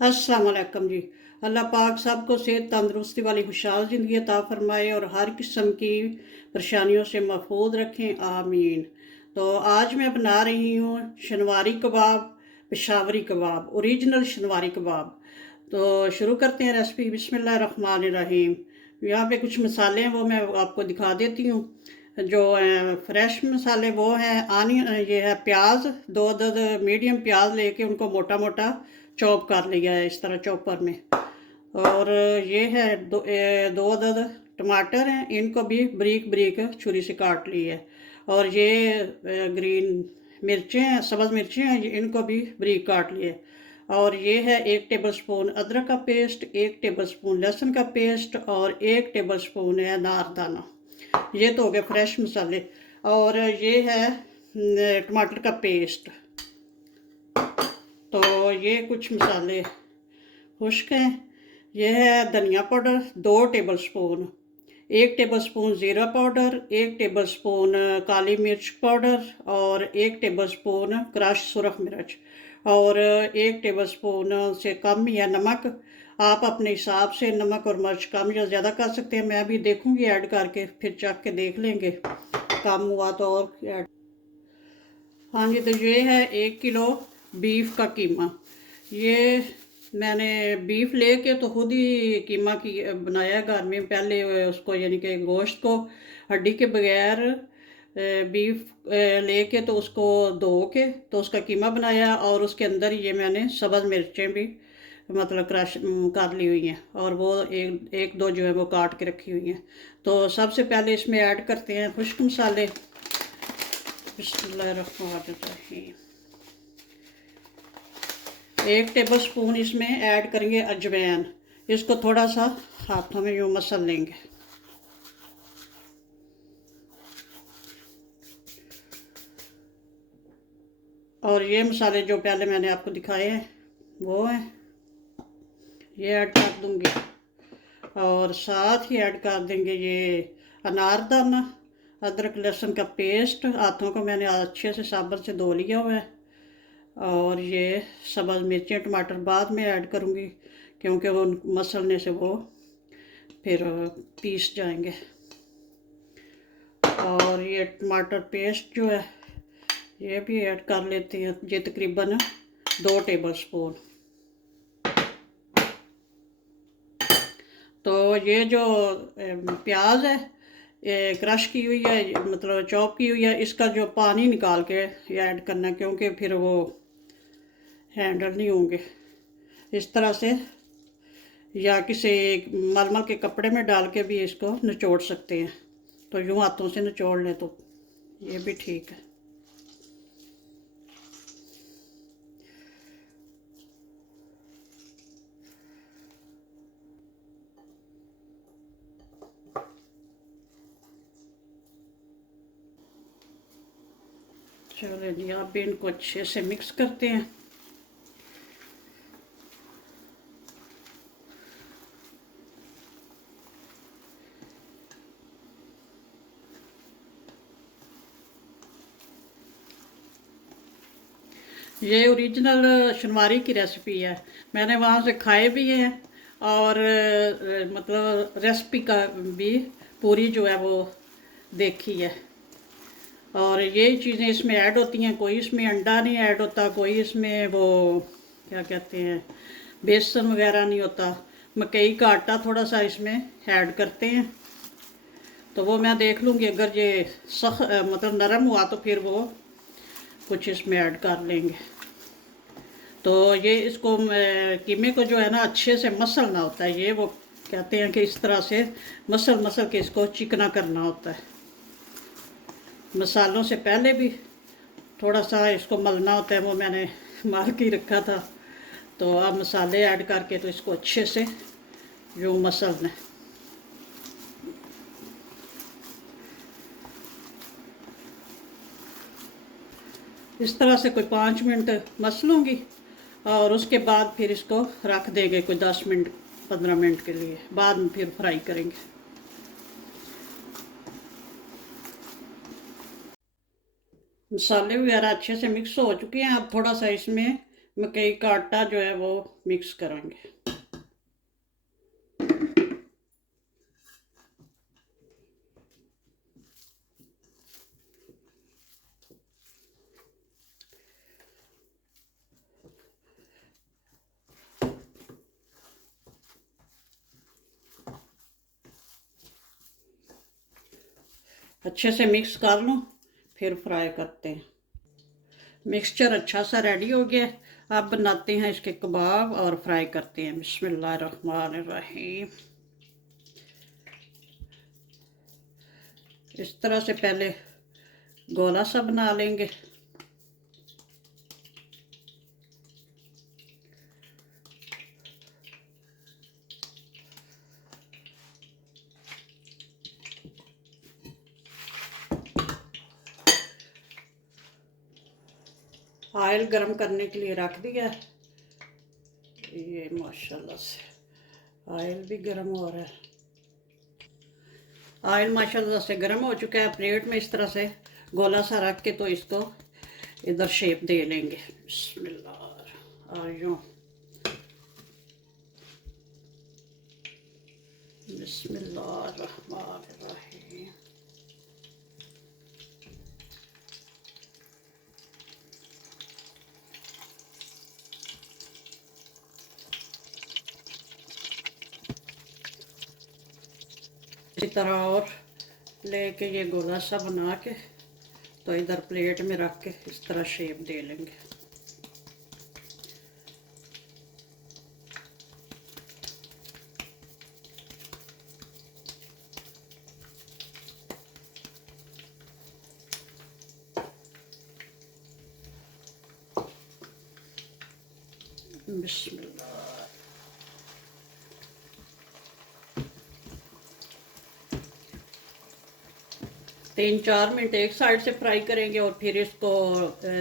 अस्सलाम वालेकुम जी। अल्लाह पाक सबको सेहत तंदुरुस्ती वाली खुशहाल ज़िंदगी अता फ़रमाए और हर किस्म की परेशानियों से महफूज रखें, आमीन। तो आज मैं बना रही हूँ शनवारी कबाब, पेशावरी कबाब, ओरिजिनल शनवारी कबाब। तो शुरू करते हैं रेसिपी। बिस्मिल्लाहिर्रहमानिर्रहीम। यहाँ पे कुछ मसाले हैं, वो मैं आपको दिखा देती हूँ। जो फ्रेश मसाले वो हैं ये है प्याज, दो अदद मीडियम प्याज लेके उनको मोटा मोटा चॉप कर लिया है इस तरह चॉपर में। और ये है दो अदद टमाटर हैं, इनको भी बारीक बारीक छुरी से काट ली है। और ये ग्रीन मिर्चें हैं, सब्ज़ मिर्चें हैं, इनको भी बारीक काट लिए। और ये है 1 टेबलस्पून अदरक का पेस्ट, 1 टेबलस्पून लहसुन का पेस्ट और 1 टेबलस्पून है अनारदाना। ये तो हो गए फ्रेश मसाले। और ये है टमाटर का पेस्ट। तो ये कुछ मसाले खुश्क हैं। यह है धनिया पाउडर 2 टेबलस्पून, 1 टेबलस्पून ज़ीरा पाउडर, 1 टेबलस्पून काली मिर्च पाउडर और 1 टेबलस्पून क्रश सुरख मिर्च और 1 टेबलस्पून से कम या नमक। आप अपने हिसाब से नमक और मिर्च कम या ज़्यादा कर सकते हैं। मैं अभी देखूंगी ऐड करके, फिर चख के देख लेंगे, कम हुआ तो और ऐड। हाँ जी, तो ये है 1 किलो बीफ का कीमा। ये मैंने बीफ लेके तो खुद ही कीमा की बनाया घर में। पहले उसको यानी कि गोश्त को हड्डी के बगैर बीफ लेके तो उसको धो के तो उसका कीमा बनाया। और उसके अंदर ये मैंने सब्ज़ मिर्चें भी मतलब क्रश कर ली हुई हैं, और वो एक एक दो जो है वो काट के रखी हुई हैं। तो सबसे पहले इसमें ऐड करते हैं खुश्क मसाले। बिस्मिल्लाहिर्रहमानिर्रहीम। 1 टेबलस्पून इसमें ऐड करेंगे अजवाइन। इसको थोड़ा सा हाथों में यूँ मसल लेंगे। और ये मसाले जो पहले मैंने आपको दिखाए हैं वो हैं, ये ऐड कर दूंगी। और साथ ही ऐड कर देंगे ये अनारदाना, अदरक लहसुन का पेस्ट। हाथों को मैंने अच्छे से साबुन से धो लिया हुआ है। और ये सब्ज़ मिर्चें टमाटर बाद में ऐड करूँगी, क्योंकि वो मसलने से वो फिर पीस जाएंगे। और ये टमाटर पेस्ट जो है ये भी ऐड कर लेते हैं, ये तकरीबन 2 टेबलस्पून। तो ये जो प्याज है ये क्रश की हुई है, मतलब चॉप की हुई है, इसका जो पानी निकाल के ये ऐड करना है, क्योंकि फिर वो हैंडल नहीं होंगे। इस तरह से या किसी मलमल के कपड़े में डाल के भी इसको निचोड़ सकते हैं। तो यूँ हाथों से निचोड़ लें तो ये भी ठीक है। चलो जी, आप भी इनको अच्छे से मिक्स करते हैं। ये ओरिजिनल शनवारी की रेसिपी है। मैंने वहाँ से खाए भी हैं और मतलब रेसिपी का भी पूरी जो है वो देखी है। और ये चीज़ें इसमें ऐड होती हैं, कोई इसमें अंडा नहीं ऐड होता, कोई इसमें वो क्या कहते हैं बेसन वगैरह नहीं होता। मकई का आटा थोड़ा सा इसमें ऐड करते हैं। तो वो मैं देख लूँगी, अगर ये मतलब नरम हुआ तो फिर वो कुछ इसमें ऐड कर लेंगे। तो ये इसको कीमे को जो है ना अच्छे से मसलना होता है। ये वो कहते हैं कि इस तरह से मसल मसल के इसको चिकना करना होता है। मसालों से पहले भी थोड़ा सा इसको मलना होता है, वो मैंने मार के रखा था। तो अब मसाले ऐड करके तो इसको अच्छे से यूँ मसलना है। इस तरह से कोई 5 मिनट मसलूँगी और उसके बाद फिर इसको रख देंगे कोई 10 मिनट 15 मिनट के लिए, बाद में फिर फ्राई करेंगे। मसाले वगैरह अच्छे से मिक्स हो चुके हैं। अब थोड़ा सा इसमें मकई का आटा जो है वो मिक्स करेंगे। अच्छे से मिक्स कर लो, फिर फ्राई करते हैं। मिक्सचर अच्छा सा रेडी हो गया। अब बनाते हैं इसके कबाब और फ्राई करते हैं। बिस्मिल्लाहिर्रहमानिर्रहीम। इस तरह से पहले गोला सा बना लेंगे। ऑयल गरम करने के लिए रख दिया। ये माशाल्लाह से ऑयल भी गरम हो रहा है। ऑयल माशाल्लाह से गरम हो चुका है। प्लेट में इस तरह से गोला सा रख के तो इसको इधर शेप दे लेंगे। बिस्मिल्लाह। और यूँ बिस्मिल्लाहिर्रहमानिर्रहीम। इसी तरह और लेके ये गोला सा बना के तो इधर प्लेट में रख के इस तरह शेप दे लेंगे। बिस्मिल्लाह। 3-4 मिनट एक साइड से फ्राई करेंगे और फिर इसको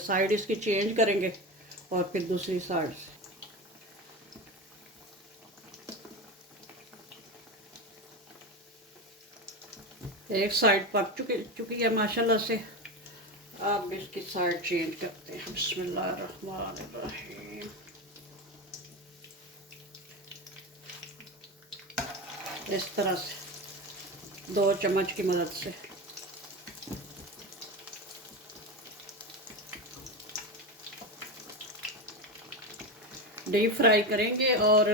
साइड इसकी चेंज करेंगे और फिर दूसरी साइड से। एक साइड पक चुकी है माशाल्लाह से। अब इसकी साइड चेंज करते हैं। बिस्मिल्लाहिर्रहमानिर्रहीम। इस तरह से 2 चम्मच की मदद से डीप फ्राई करेंगे। और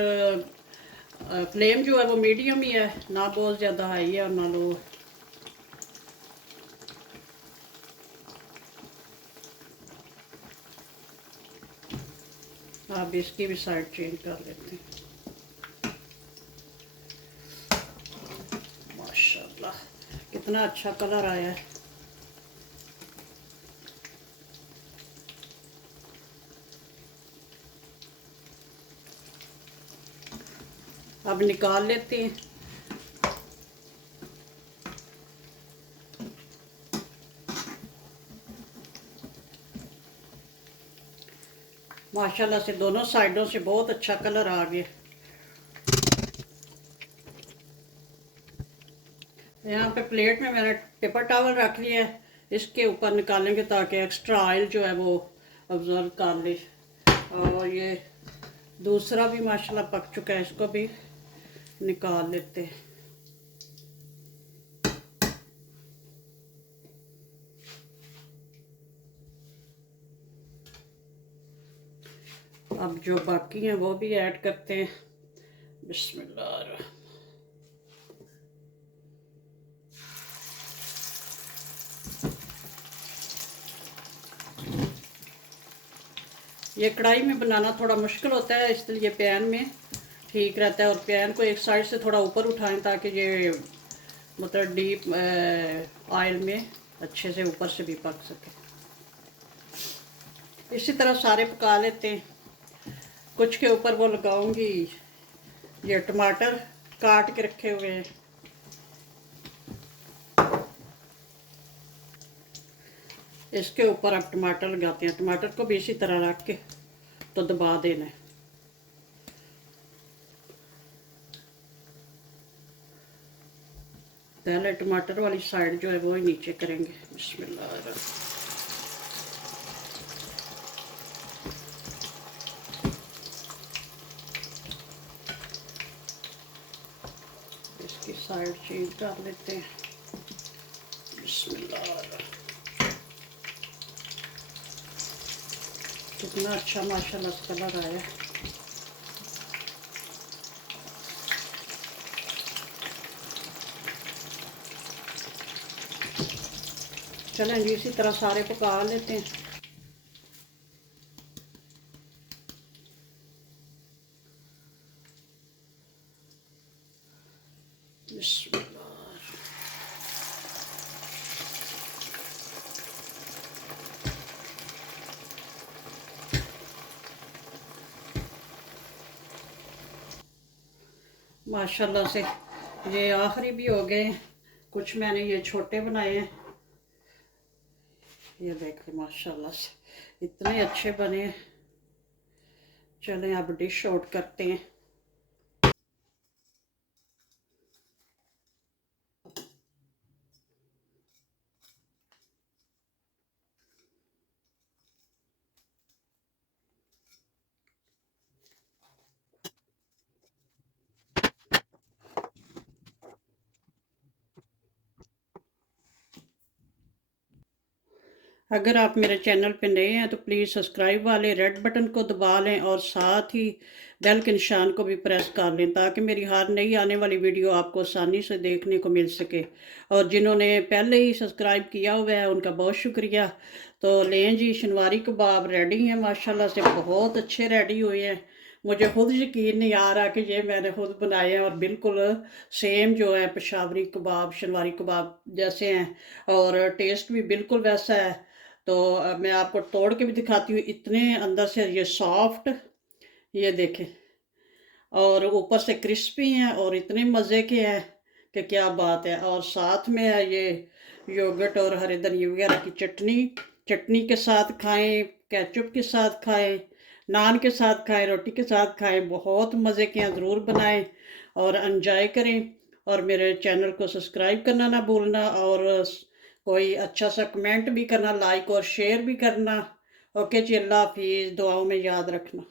फ्लेम जो है वो मीडियम ही है, ना बहुत ज़्यादा हाई है और ना लो। अब इसकी भी साइड चेंज कर लेते हैं। माशाल्लाह कितना अच्छा कलर आया है। अब निकाल लेते हैं। माशाल्लाह से दोनों साइडों से बहुत अच्छा कलर आ गया। यहाँ पे प्लेट में मैंने पेपर टॉवल रख लिया है। इसके ऊपर निकालेंगे ताकि एक्स्ट्रा ऑयल जो है वो ऑब्जर्व कर ले। और ये दूसरा भी माशाल्लाह पक चुका है, इसको भी निकाल लेते हैं। अब जो बाकी हैं वो भी ऐड करते हैं। बिस्मिल्लाह। ये कढ़ाई में बनाना थोड़ा मुश्किल होता है, इसलिए पैन में ठीक रहता है। और पैन को एक साइड से थोड़ा ऊपर उठाएं ताकि ये मतलब डीप ऑयल में अच्छे से ऊपर से भी पक सके। इसी तरह सारे पका लेते हैं। कुछ के ऊपर वो लगाऊंगी ये टमाटर काट के रखे हुए हैं। इसके ऊपर अब टमाटर लगाते हैं। टमाटर को भी इसी तरह रख के तो दबा देना है। पहले टमाटर वाली साइड जो है वो ही नीचे करेंगे। बिस्मिल्लाह। साइड चेंज कर लेते हैं। बिस्मिल्लाह। कितना अच्छा माशाल्लाह से कलर आया। चलें जी, इसी तरह सारे पका लेते हैं। माशाल्लाह से ये आखिरी भी हो गए। कुछ मैंने ये छोटे बनाए हैं। ये देखें माशाल्लाह से इतने अच्छे बने। चलें अब डिश आउट करते हैं। अगर आप मेरे चैनल पे नए हैं तो प्लीज़ सब्सक्राइब वाले रेड बटन को दबा लें और साथ ही बेल के निशान को भी प्रेस कर लें ताकि मेरी हर नई आने वाली वीडियो आपको आसानी से देखने को मिल सके। और जिन्होंने पहले ही सब्सक्राइब किया हुआ है उनका बहुत शुक्रिया। तो लें जी, शनवारी कबाब रेडी हैं माशाल्लाह से, बहुत अच्छे रेडी हुए हैं। मुझे खुद यकीन नहीं आ रहा कि ये मैंने खुद बनाए हैं और बिल्कुल सेम जो है पेशावरी कबाब शनवारी कबाब जैसे हैं और टेस्ट भी बिल्कुल वैसा है। तो मैं आपको तोड़ के भी दिखाती हूँ। इतने अंदर से ये सॉफ्ट, ये देखें, और ऊपर से क्रिस्पी हैं और इतने मज़े के हैं कि क्या बात है। और साथ में है ये योगर्ट और हरे धनिया वगैरह की चटनी। चटनी के साथ खाएं, केचप के साथ खाएं, नान के साथ खाएं, रोटी के साथ खाएं। बहुत मज़े के हैं, ज़रूर बनाएं और एंजॉय करें। और मेरे चैनल को सब्सक्राइब करना ना भूलना और कोई अच्छा सा कमेंट भी करना, लाइक और शेयर भी करना। ओके जी, अल्लाह हाफिज़, दुआओं में याद रखना।